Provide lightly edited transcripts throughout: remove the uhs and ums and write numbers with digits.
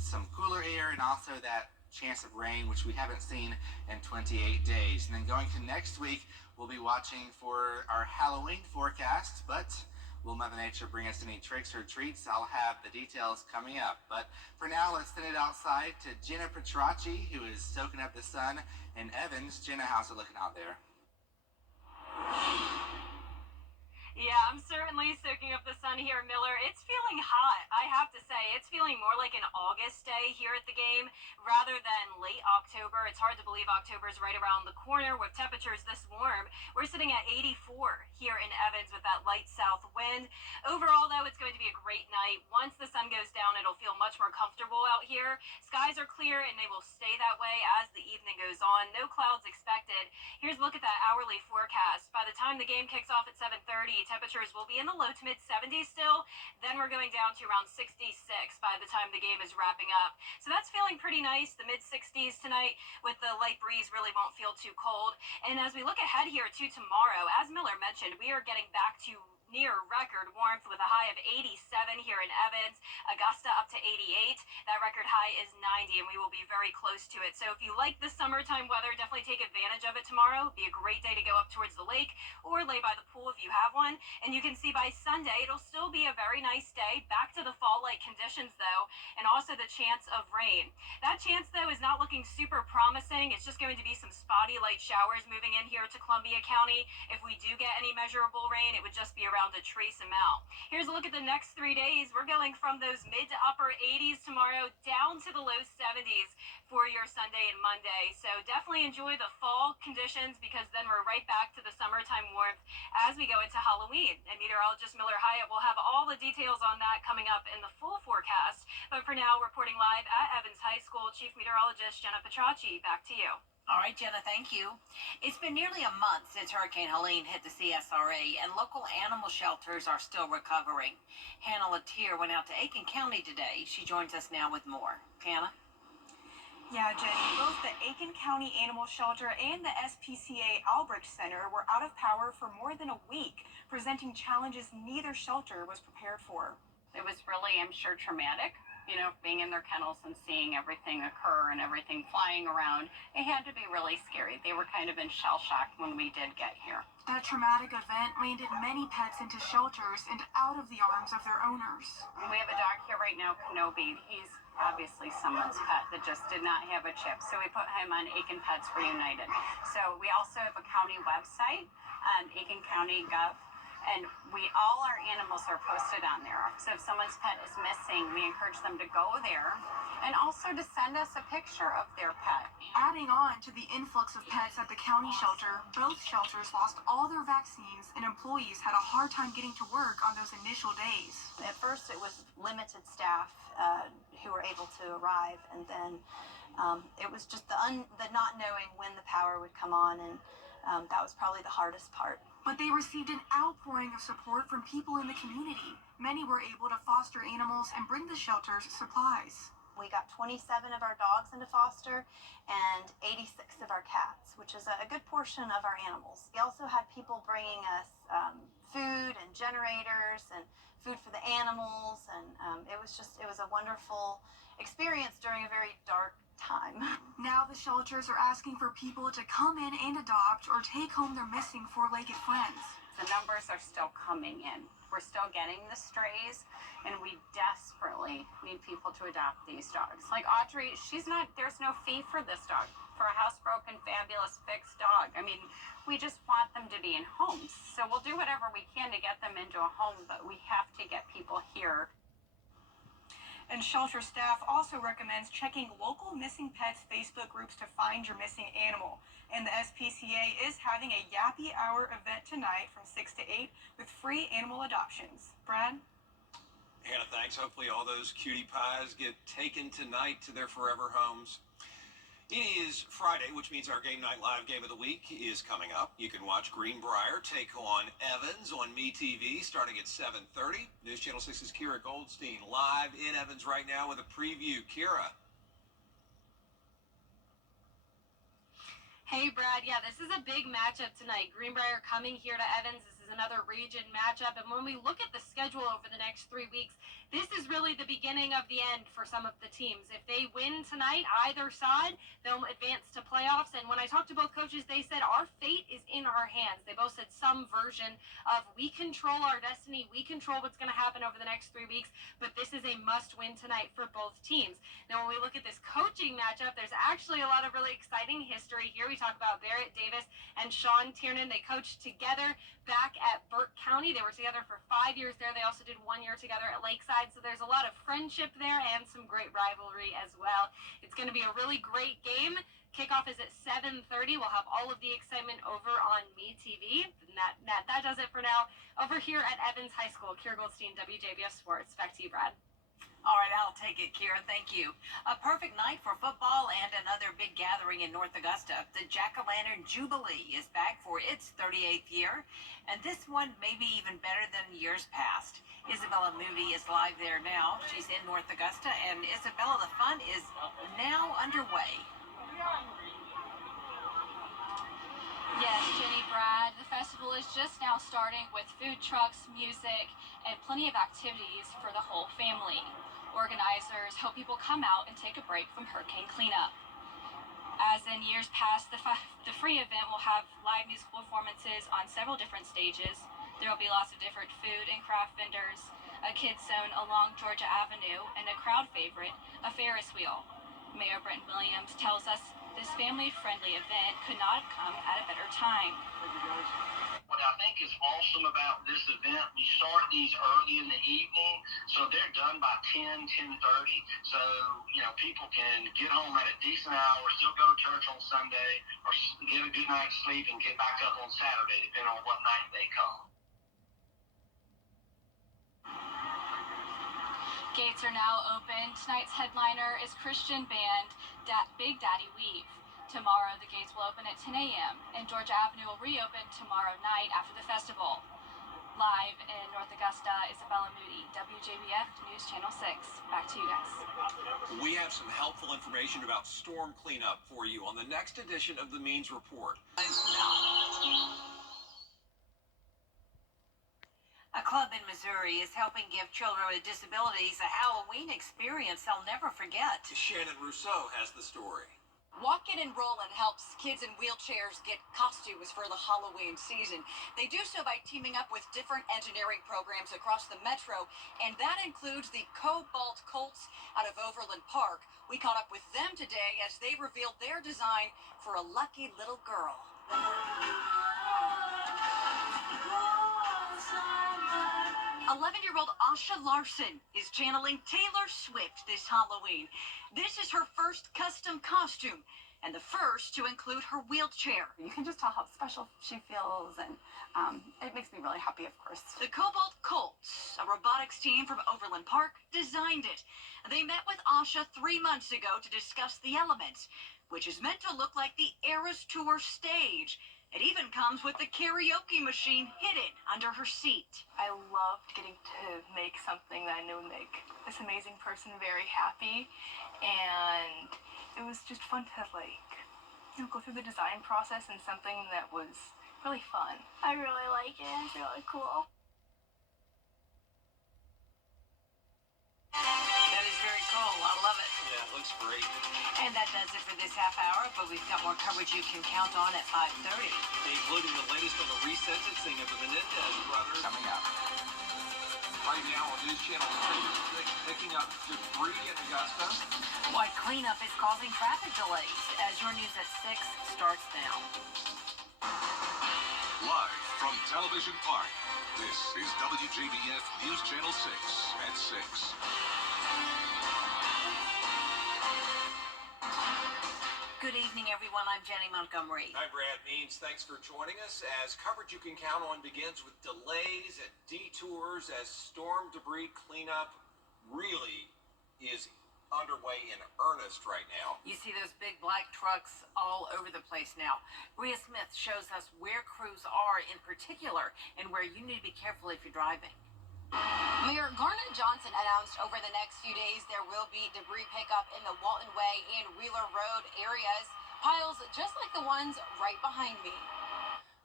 some cooler air and also that chance of rain, which we haven't seen in 28 days. And then going to next week, we'll be watching for our Halloween forecast, but will Mother Nature bring us any tricks or treats? I'll have the details coming up. But for now, let's send it outside to Jenna Petracci, who is soaking up the sun in Evans. Jenna, how's it looking out there? Yeah, I'm certainly soaking up the sun here, Miller. It's feeling hot, I have to say. It's feeling more like an August day here at the game rather than late October. It's hard to believe October is right around the corner with temperatures this warm. We're sitting at 84 here in Evans with that light south wind. Overall, though, it's going to be a great night. Once the sun goes down, it'll feel much more comfortable out here. Skies are clear, and they will stay that way as the evening goes on. No clouds expected. Here's a look at that hourly forecast. By the time the game kicks off at 7:30, temperatures will be in the low to mid 70s still. Then we're going down to around 66 by the time the game is wrapping up. So that's feeling pretty nice. The mid 60s tonight with the light breeze really won't feel too cold. And as we look ahead here to tomorrow, as Miller mentioned, we are getting back to near record warmth with a high of 87 here in Evans, Augusta up to 88. That record high is 90, and we will be very close to it. So if you like the summertime weather, definitely take advantage of it tomorrow. It'll be a great day to go up towards the lake or lay by the pool if you have one. And you can see by Sunday, it'll still be a very nice day. Back to the fall-like conditions, though, and also the chance of rain. That chance, though, is not looking super promising. It's just going to be some spotty light showers moving in here to Columbia County. If we do get any measurable rain, it would just be around a trace amount. Here's a look at the next 3 days. We're going from those mid to upper 80s tomorrow down to the low 70s for your Sunday and Monday. So definitely enjoy the fall conditions because then we're right back to the summertime warmth as we go into Halloween. And meteorologist Miller Hyatt will have all the details on that coming up in the full forecast. But for now, reporting live at Evans High School, Chief Meteorologist Jenna Petracci, back to you. All right, Jenna, thank you. It's been nearly a month since Hurricane Helene hit the CSRA, and local animal shelters are still recovering. Hannah Latier went out to Aiken County today. She joins us now with more. Hannah? Yeah, Jenny, both the Aiken County Animal Shelter and the SPCA Albrecht Center were out of power for more than a week, presenting challenges neither shelter was prepared for. It was really, I'm sure, traumatic. Being in their kennels and seeing everything occur and everything flying around, it had to be really scary. They were kind of in shell shock when we did get here. That traumatic event landed many pets into shelters and out of the arms of their owners. We have a dog here right now, Kenobi. He's obviously someone's pet that just did not have a chip, so we put him on Aiken Pets Reunited. So we also have a county website, Aiken County Gov. And all our animals are posted on there. So if someone's pet is missing, we encourage them to go there and also to send us a picture of their pet. Adding on to the influx of pets at the county shelter, both shelters lost all their vaccines and employees had a hard time getting to work on those initial days. At first it was limited staff who were able to arrive, and then it was just the not knowing when the power would come on, and that was probably the hardest part. But they received an outpouring of support from people in the community. Many were able to foster animals and bring the shelters supplies. We got 27 of our dogs into foster and 86 of our cats, which is a good portion of our animals. We also had people bringing us food and generators and food for the animals, and it was a wonderful experience during a very dark time. Now the shelters are asking for people to come in and adopt or take home their missing four-legged friends. The numbers are still coming in. We're still getting the strays, and we desperately need people to adopt these dogs. Like Audrey, there's no fee for this dog, for a housebroken, fabulous, fixed dog. I mean, we just want them to be in homes. So we'll do whatever we can to get them into a home, but we have to get people here. And shelter staff also recommends checking local missing pets Facebook groups to find your missing animal. And the SPCA is having a Yappy Hour event tonight from 6 to 8 with free animal adoptions. Brad? Hannah, thanks. Hopefully all those cutie pies get taken tonight to their forever homes. It is Friday, which means our Game Night Live Game of the Week is coming up. You can watch Greenbrier take on Evans on MeTV starting at 7:30. News Channel 6's Kira Goldstein live in Evans right now with a preview. Kira. Hey, Brad. Yeah, this is a big matchup tonight. Greenbrier coming here to Evans. This is another region matchup. And when we look at the schedule over the next 3 weeks, this is really the beginning of the end for some of the teams. If they win tonight, either side, they'll advance to playoffs. And when I talked to both coaches, they said our fate is in our hands. They both said some version of we control our destiny, we control what's going to happen over the next 3 weeks, but this is a must-win tonight for both teams. Now, when we look at this coaching matchup, there's actually a lot of really exciting history here. We talk about Barrett Davis and Sean Tiernan. They coached together back at Burke County. They were together for 5 years there. They also did 1 year together at Lakeside. So there's a lot of friendship there and some great rivalry as well. It's going to be a really great game. Kickoff is at 7:30. We'll have all of the excitement over on MeTV. And that does it for now. Over here at Evans High School, Kira Goldstein, WJBF Sports. Back to you, Brad. All right, I'll take it, Kira. Thank you. A perfect night for football and another big gathering in North Augusta. The Jack-O-Lantern Jubilee is back for its 38th year, and this one may be even better than years past. Isabella Moody is live there now. She's in North Augusta, and Isabella, the fun is now underway. Yes, Jenny, Brad, the festival is just now starting with food trucks, music, and plenty of activities for the whole family. Organizers hope people come out and take a break from hurricane cleanup. As in years past, the free event will have live musical performances on several different stages. There will be lots of different food and craft vendors, a kids zone along Georgia Avenue, and a crowd favorite, a Ferris wheel. Mayor Brent Williams tells us this family-friendly event could not have come at a better time. What I think is awesome about this event, we start these early in the evening, so they're done by 10:30. So, people can get home at a decent hour, still go to church on Sunday, or get a good night's sleep and get back up on Saturday, depending on what night they come. Gates are now open. Tonight's headliner is Christian band Big Daddy Weave. Tomorrow, the gates will open at 10 a.m. and Georgia Avenue will reopen tomorrow night after the festival. Live in North Augusta, Isabella Moody, WJBF News Channel 6. Back to you guys. We have some helpful information about storm cleanup for you on the next edition of the Means Report. A club in Missouri is helping give children with disabilities a Halloween experience they'll never forget. Shannon Rousseau has the story. Walk In and Rollin' helps kids in wheelchairs get costumes for the Halloween season. They do so by teaming up with different engineering programs across the metro, and that includes the Cobalt Colts out of Overland Park. We caught up with them today as they revealed their design for a lucky little girl. 11-year-old Asha Larson is channeling Taylor Swift this Halloween. This is her first custom costume and the first to include her wheelchair. You can just tell how special she feels, and it makes me really happy, of course. The Cobalt Colts, a robotics team from Overland Park, designed it. They met with Asha 3 months ago to discuss the elements, which is meant to look like the Eras Tour stage. It even comes with the karaoke machine hidden under her seat. I loved getting to make something that I knew would make this amazing person very happy, and it was just fun to go through the design process and something that was really fun. I really like it. It's really cool. That is very cool. I love it. Yeah, it looks great. And that does it for this half hour, but we've got more coverage you can count on at 5:30. Including the latest on the resentencing of the Menendez brothers. Coming up. Right now on News Channel 6, picking up debris in Augusta. Why cleanup is causing traffic delays as your news at 6 starts now. Live from Television Park, this is WJBF News Channel 6 at 6. Good evening, everyone. I'm Jenny Montgomery. Hi, Brad Means. Thanks for joining us as coverage you can count on begins with delays and detours as storm debris cleanup really is underway in earnest right now. You see those big black trucks all over the place now. Bria Smith shows us where crews are in particular and where you need to be careful if you're driving. Mayor Garnet Johnson announced over the next few days there will be debris pickup in the Walton Way and Wheeler Road areas, piles just like the ones right behind me.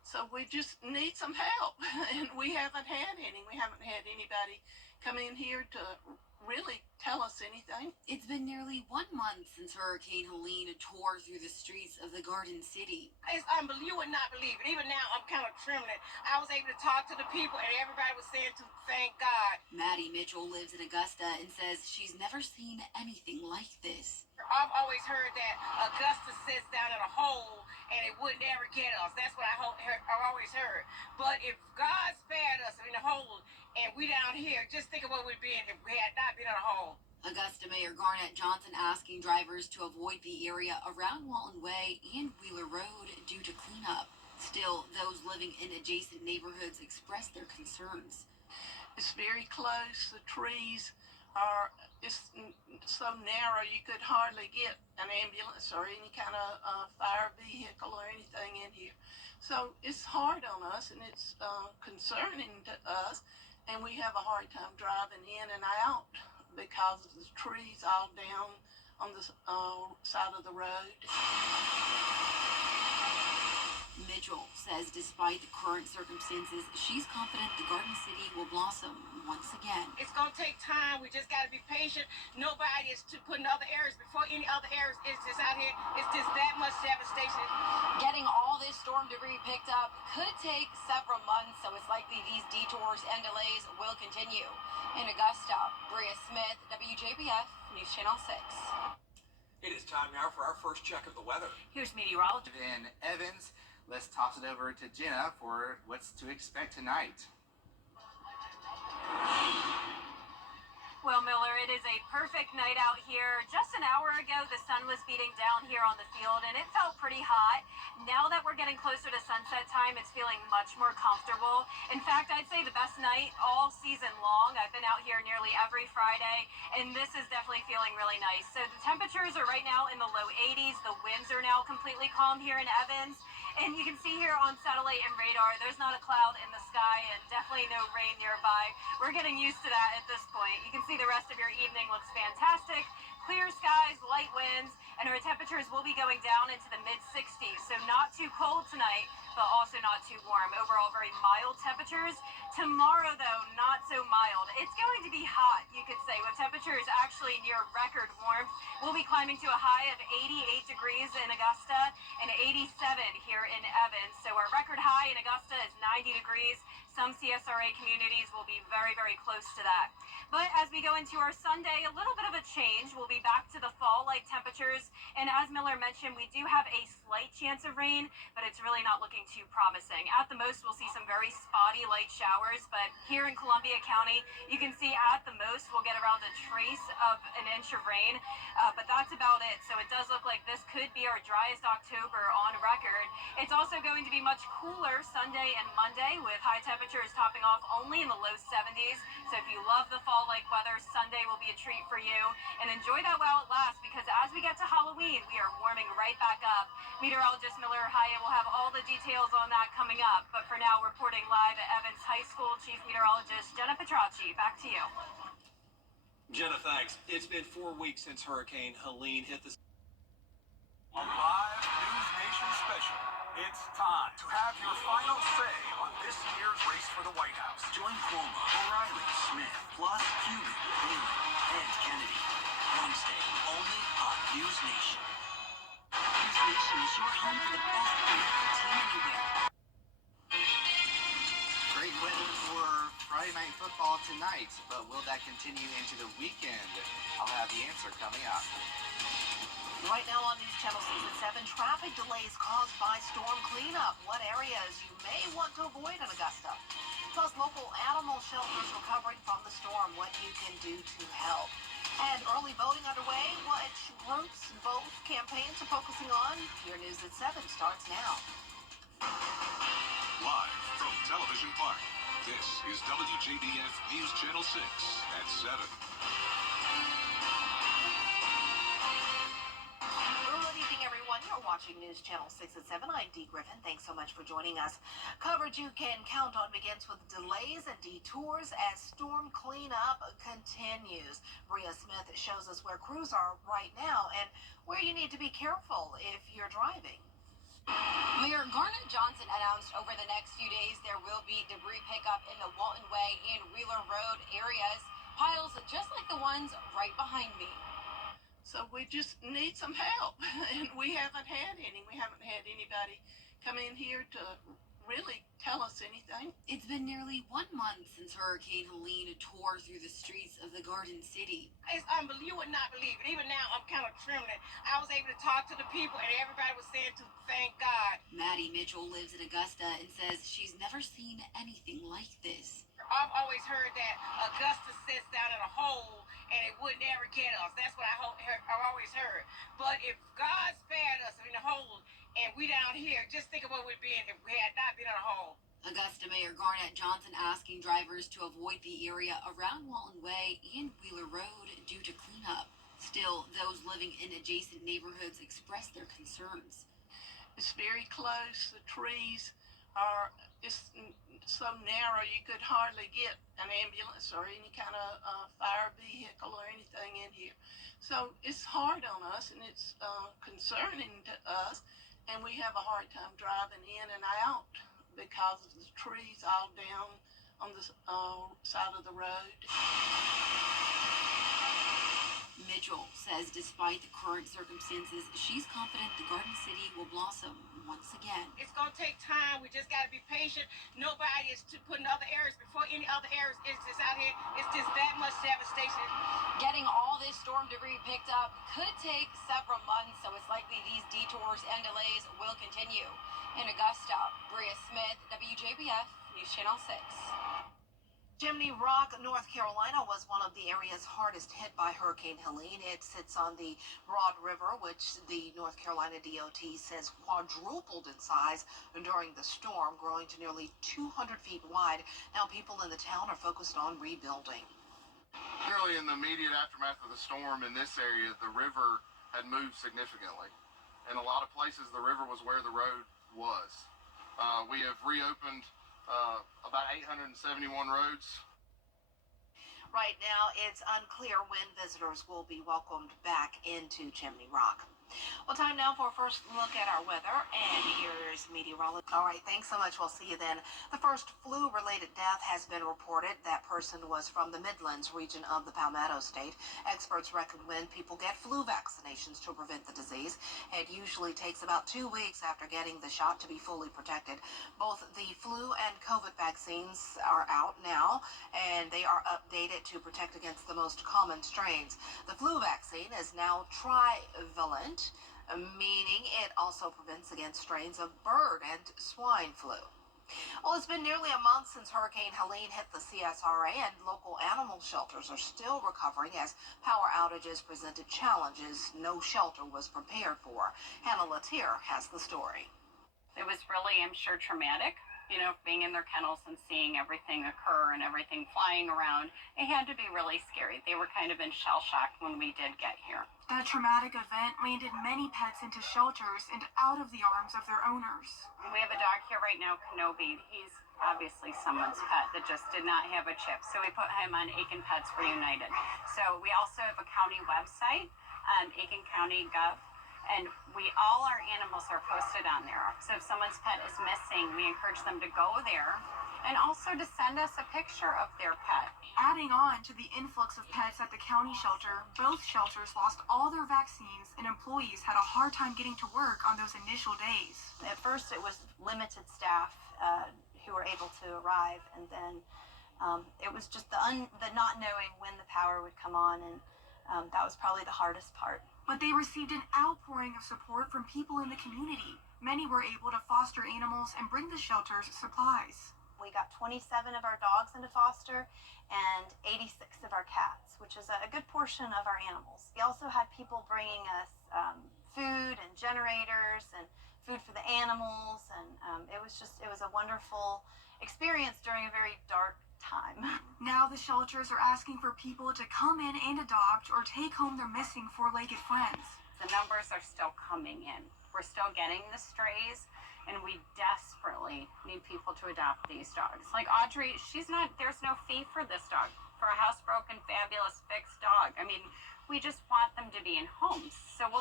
So we just need some help, and we haven't had any. We haven't had anybody come in here to really tell us anything. It's been nearly 1 month since Hurricane Helene tore through the streets of the Garden City. It's unbelievable. You would not believe it. Even now, I'm kind of trembling. I was able to talk to the people, and everybody was saying to thank God. Maddie Mitchell lives in Augusta and says she's never seen anything like this. I've always heard that Augusta sits down in a hole and it would never get us. That's what I've always heard. But if God spared us in the hole and we down here, just think of what we'd be in if we had not been in a hole. Augusta Mayor Garnett Johnson asking drivers to avoid the area around Walton Way and Wheeler Road due to cleanup. Still, those living in adjacent neighborhoods express their concerns. It's very close. The trees are so narrow you could hardly get an ambulance or any kind of fire vehicle or anything in here. So it's hard on us, and it's concerning to us, and we have a hard time driving in and out because of the trees all down on the side of the road. Mitchell says despite the current circumstances, she's confident the Garden City will blossom once again. It's going to take time. We just got to be patient. Nobody is putting other areas before any other areas. It's just out here. It's just that much devastation. Getting all this storm debris picked up could take several months, so it's likely these detours and delays will continue. In Augusta, Bria Smith, WJBF, News Channel 6. It is time now for our first check of the weather. Here's meteorologist In Evans, let's toss it over to Jenna for what's to expect tonight. Well, Miller, it is a perfect night out here. Just an hour ago, the sun was beating down here on the field, and it felt pretty hot. Now that we're getting closer to sunset time, it's feeling much more comfortable. In fact, I'd say the best night all season long. I've been out here nearly every Friday, and this is definitely feeling really nice. So the temperatures are right now in the low 80s. The winds are now completely calm here in Evans. And you can see here on satellite and radar, there's not a cloud in the sky and definitely no rain nearby. We're getting used to that at this point. You can see the rest of your evening looks fantastic. Clear skies, light winds, and our temperatures will be going down into the mid-60s. So not too cold tonight, but also not too warm. Overall, very mild temperatures. Tomorrow, though, not so mild. It's going to be hot, you could say, with temperatures actually near record warmth. We'll be climbing to a high of 88 degrees in Augusta and 87 here in Evans. So our record high in Augusta is 90 degrees. Some CSRA communities will be very, very close to that. But as we go into our Sunday, a little bit of a change. We'll be back to the fall-like temperatures. And as Miller mentioned, we do have a slight chance of rain, but it's really not looking too promising. At the most, we'll see some very spotty light showers. But here in Columbia County, you can see at the most, we'll get around a trace of an inch of rain. But that's about it. So it does look like this could be our driest October on record. It's also going to be much cooler Sunday and Monday with high temperatures topping off only in the low 70s. So if you love the fall-like weather, Sunday will be a treat for you. And enjoy that while it lasts, because as we get to Halloween, we are warming right back up. Meteorologist Miller Hyatt will have all the details on that coming up. But for now, reporting live at Evans High School, Chief Meteorologist Jenna Petracci. Back to you. Jenna, thanks. It's been 4 weeks since Hurricane Helene hit the... A live News Nation special. It's time to have your final say on this year's race for the White House. Join Cuomo, O'Reilly, Smith, plus Cuban, Haley, and Kennedy. Wednesday, only on News Nation. News Nation is your home for the best American team anywhere. Great weather for Friday Night Football tonight, but will that continue into the weekend? I'll have the answer coming up. Right now on News Channel 6 at 7, traffic delays caused by storm cleanup. What areas you may want to avoid in Augusta. Plus, local animal shelters recovering from the storm, what you can do to help. And early voting underway, which groups both campaigns are focusing on. Your News at 7 starts now. Live from Television Park, this is WJBF News Channel 6 at 7. You're watching News Channel 6 at 7. I'm Dee Griffin. Thanks so much for joining us. Coverage you can count on begins with delays and detours as storm cleanup continues. Bria Smith shows us where crews are right now and where you need to be careful if you're driving. Mayor Garnet Johnson announced over the next few days there will be debris pickup in the Walton Way and Wheeler Road areas. Piles just like the ones right behind me. So we just need some help, and we haven't had any. We haven't had anybody come in here to really tell us anything. It's been nearly 1 month since Hurricane Helene tore through the streets of the Garden City. It's unbelievable. You would not believe it. Even now, I'm kind of trembling. I was able to talk to the people, and everybody was saying to thank God. Maddie Mitchell lives in Augusta and says she's never seen anything like this. I've always heard that Augusta sits down in a hole and it would never get us. That's what I've always heard. But if God spared us in the hole and we down here, just think of what we'd be in if we had not been in a hole. Augusta Mayor Garnet Johnson asking drivers to avoid the area around Walton Way and Wheeler Road due to cleanup. Still, those living in adjacent neighborhoods express their concerns. It's very close. The trees are so narrow you could hardly get an ambulance or any kind of fire vehicle or anything in here. So it's hard on us, and it's concerning to us, and we have a hard time driving in and out because of the trees all down on the side of the road. Mitchell says despite the current circumstances, she's confident the Garden City will blossom once again. It's going to take time. We just got to be patient. Nobody is putting other areas before any other areas. It's just out here. It's just that much devastation. Getting all this storm debris picked up could take several months, so it's likely these detours and delays will continue. In Augusta, Bria Smith, WJBF, News Channel 6. Chimney Rock, North Carolina was one of the areas hardest hit by Hurricane Helene. It sits on the Broad River, which the North Carolina DOT says quadrupled in size during the storm, growing to nearly 200 feet wide. Now people in the town are focused on rebuilding. Clearly, in the immediate aftermath of the storm in this area, the river had moved significantly. In a lot of places, the river was where the road was. We have reopened about 871 roads. Right now, it's unclear when visitors will be welcomed back into Chimney Rock. Well, time now for a first look at our weather, and here's meteorologist. All right, thanks so much. We'll see you then. The first flu-related death has been reported. That person was from the Midlands region of the Palmetto State. Experts recommend people get flu vaccinations to prevent the disease. It usually takes about 2 weeks after getting the shot to be fully protected. Both the flu and COVID vaccines are out now, and they are updated to protect against the most common strains. The flu vaccine is now trivalent, meaning it also prevents against strains of bird and swine flu. Well, it's been nearly a month since Hurricane Helene hit the CSRA, and local animal shelters are still recovering as power outages presented challenges no shelter was prepared for. Hannah Latier has the story. It was really, I'm sure, traumatic. You know, being in their kennels and seeing everything occur and everything flying around, it had to be really scary. They were kind of in shell shock when we did get here. That traumatic event landed many pets into shelters and out of the arms of their owners. We have a dog here right now, Kenobi. He's obviously someone's pet that just did not have a chip. So we put him on Aiken Pets for United. So we also have a county website, Aiken County Gov. And all our animals are posted on there. So if someone's pet is missing, we encourage them to go there and also to send us a picture of their pet. Adding on to the influx of pets at the county shelter, both shelters lost all their vaccines and employees had a hard time getting to work on those initial days. At first, it was limited staff who were able to arrive, and then it was just the not knowing when the power would come on, and that was probably the hardest part. But they received an outpouring of support from people in the community. Many were able to foster animals and bring the shelters supplies. We got 27 of our dogs into foster and 86 of our cats, which is a good portion of our animals. We also had people bringing us food and generators and food for the animals, and it was a wonderful experience during a very dark time. Now the shelters are asking for people to come in and adopt or take home their missing four-legged friends. The numbers are still coming in. We're still getting the strays, and we desperately need people to adopt these dogs. Like Audrey, there's no fee for this dog, for a housebroken, fabulous, fixed dog. I mean, we just want them to be in homes. So we'll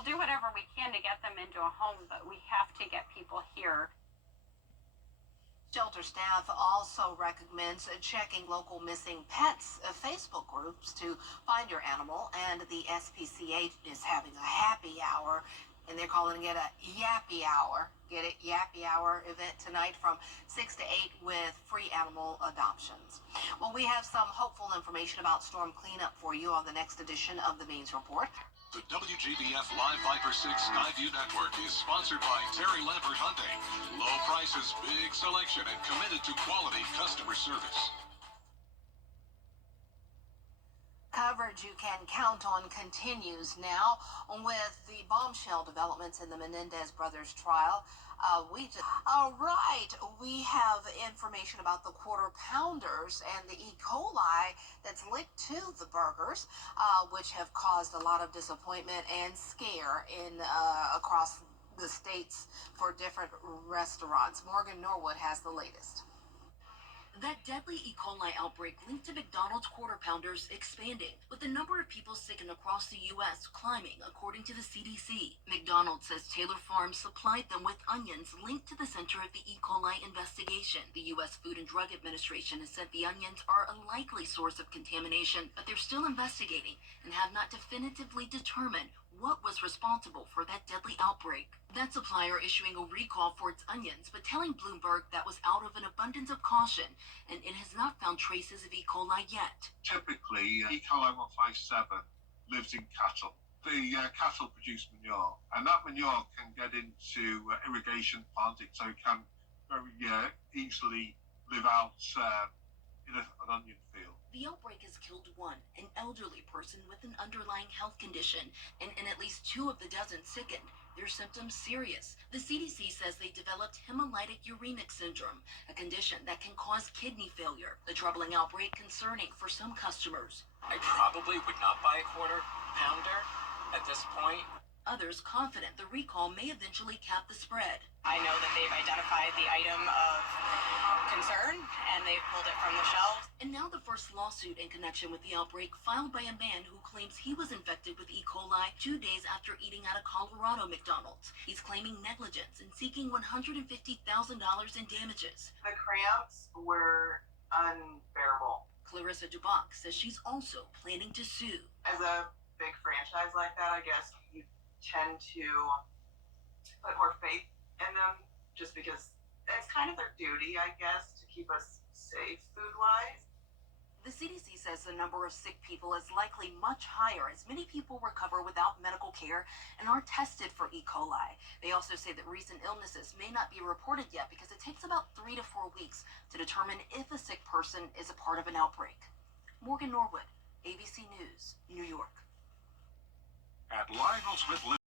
we'll do whatever we can to get them into a home, but we have to get people here. Shelter staff also recommends checking local missing pets Facebook groups to find your animal, and the SPCA is having a happy hour, and they're calling it a Yappy Hour. Get it? Yappy Hour event tonight from 6 to 8 with free animal adoptions. Well, we have some hopeful information about storm cleanup for you on the next edition of the Means Report. The WJBF Live Viper 6 Skyview Network is sponsored by Terry Lambert Hyundai. Low prices, big selection, and committed to quality customer service. Coverage you can count on continues now with the bombshell developments in the Menendez brothers trial. We have information about the quarter pounders and the E. coli that's linked to the burgers, which have caused a lot of disappointment and scare in across the states for different restaurants. Morgan Norwood has the latest. That deadly E. coli outbreak linked to McDonald's quarter pounders expanding, with the number of people sickened across the U.S. climbing, according to the CDC. McDonald's says Taylor Farms supplied them with onions linked to the center of the E. coli investigation. The U.S. Food and Drug Administration has said the onions are a likely source of contamination, but they're still investigating and have not definitively determined what was responsible for that deadly outbreak. That supplier issuing a recall for its onions, but telling Bloomberg that was out of an abundance of caution, and it has not found traces of E. coli yet. Typically, E. coli 157 lives in cattle. The cattle produce manure, and that manure can get into irrigation plants, so it can very easily live out in an onion field. The outbreak has killed one, an elderly person with an underlying health condition, and in at least 2 of the dozen sickened. Their symptoms serious. The CDC says they developed hemolytic uremic syndrome, a condition that can cause kidney failure. The troubling outbreak concerning for some customers. I probably would not buy a quarter pounder at this point. Others confident the recall may eventually cap the spread. I know that they've identified the item of concern and they've pulled it from the shelves. And now the first lawsuit in connection with the outbreak filed by a man who claims he was infected with E. coli 2 days after eating at a Colorado McDonald's. He's claiming negligence and seeking $150,000 in damages. The cramps were unbearable. Clarissa Duboc says she's also planning to sue. As a big franchise like that, I guess you tend to put more faith in them just because it's kind of their duty, I guess, to keep us safe food-wise. The CDC says the number of sick people is likely much higher as many people recover without medical care and are tested for E. coli. They also say that recent illnesses may not be reported yet because it takes about 3 to 4 weeks to determine if a sick person is a part of an outbreak. Morgan Norwood, ABC News, New York. At Lionel Smith